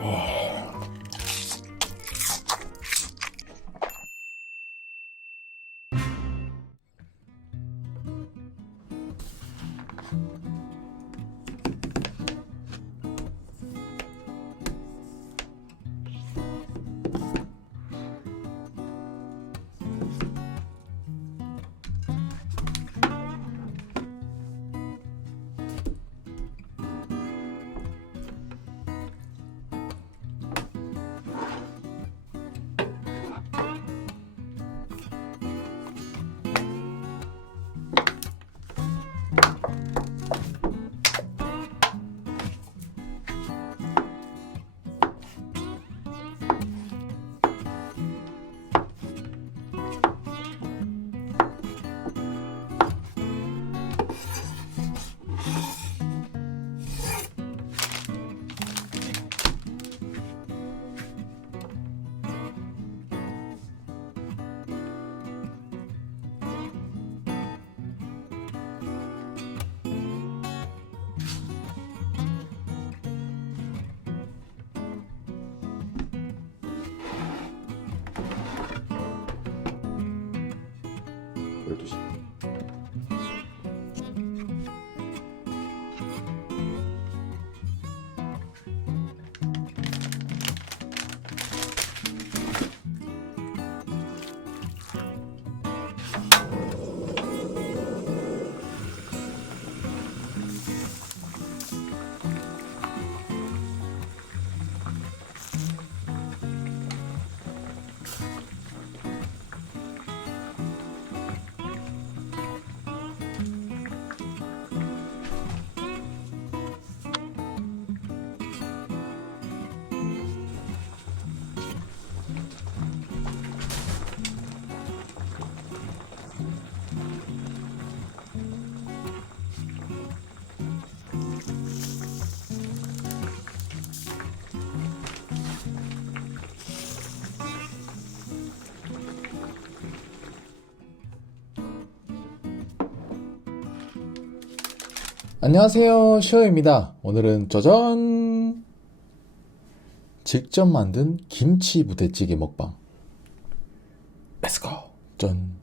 Oh. 안녕하세요, 시어입니다. 오늘은 짜잔! 직접 만든 김치 부대찌개 먹방. 렛츠고! 짠!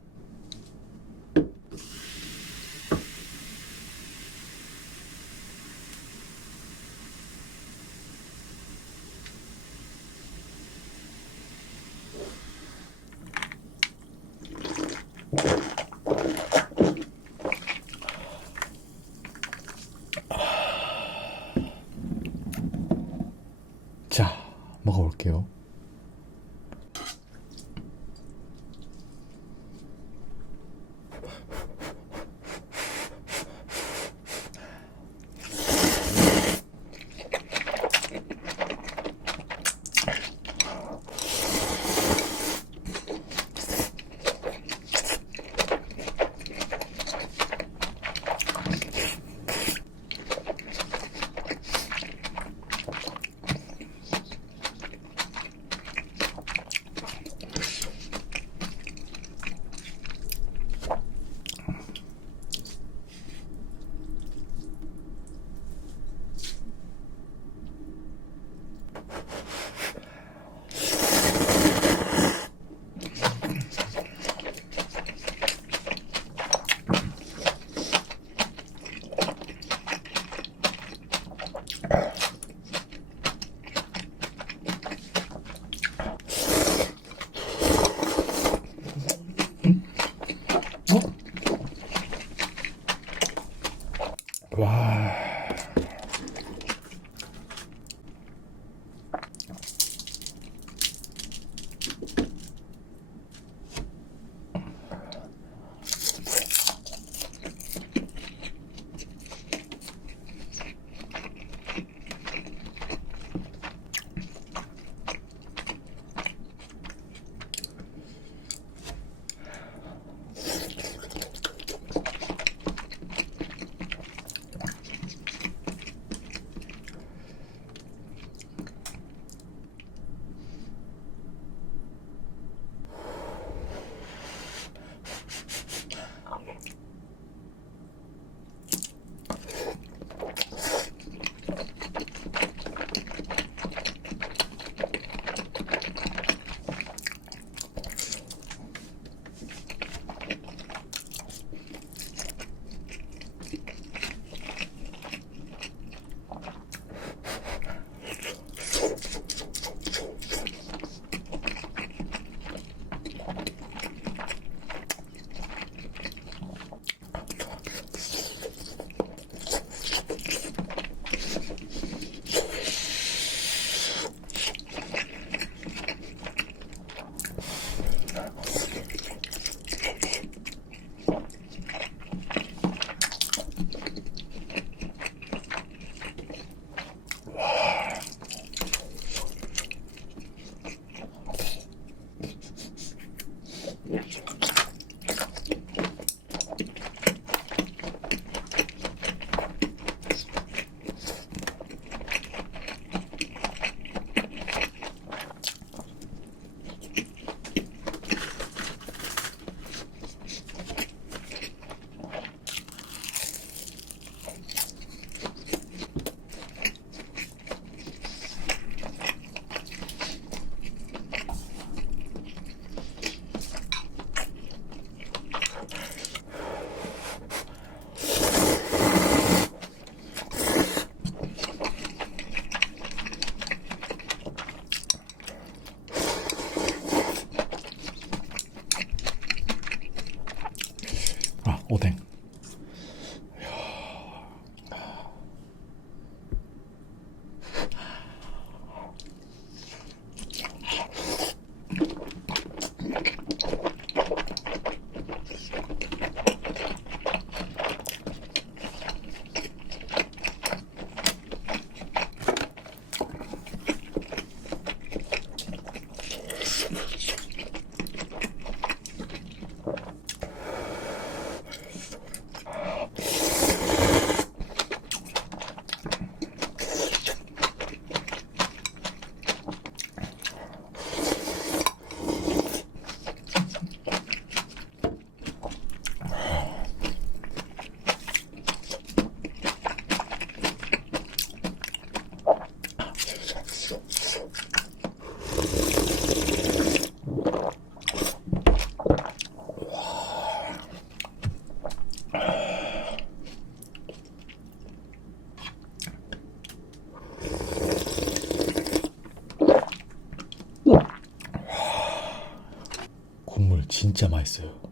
자, 먹어볼게요. 진짜 맛있어요.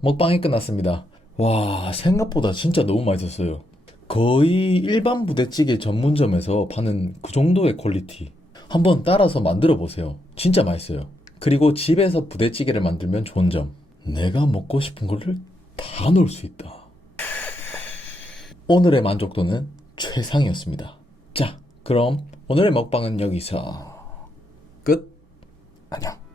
먹방이 끝났습니다. 와, 생각보다 진짜 너무 맛있었어요. 거의 일반 부대찌개 전문점에서 파는 그 정도의 퀄리티. 한번 따라서 만들어 보세요. 진짜 맛있어요. 그리고 집에서 부대찌개를 만들면 좋은 점. 내가 먹고 싶은 거를 다 넣을 수 있다. 오늘의 만족도는 최상이었습니다. 자, 그럼 오늘의 먹방은 여기서 끝. 안녕.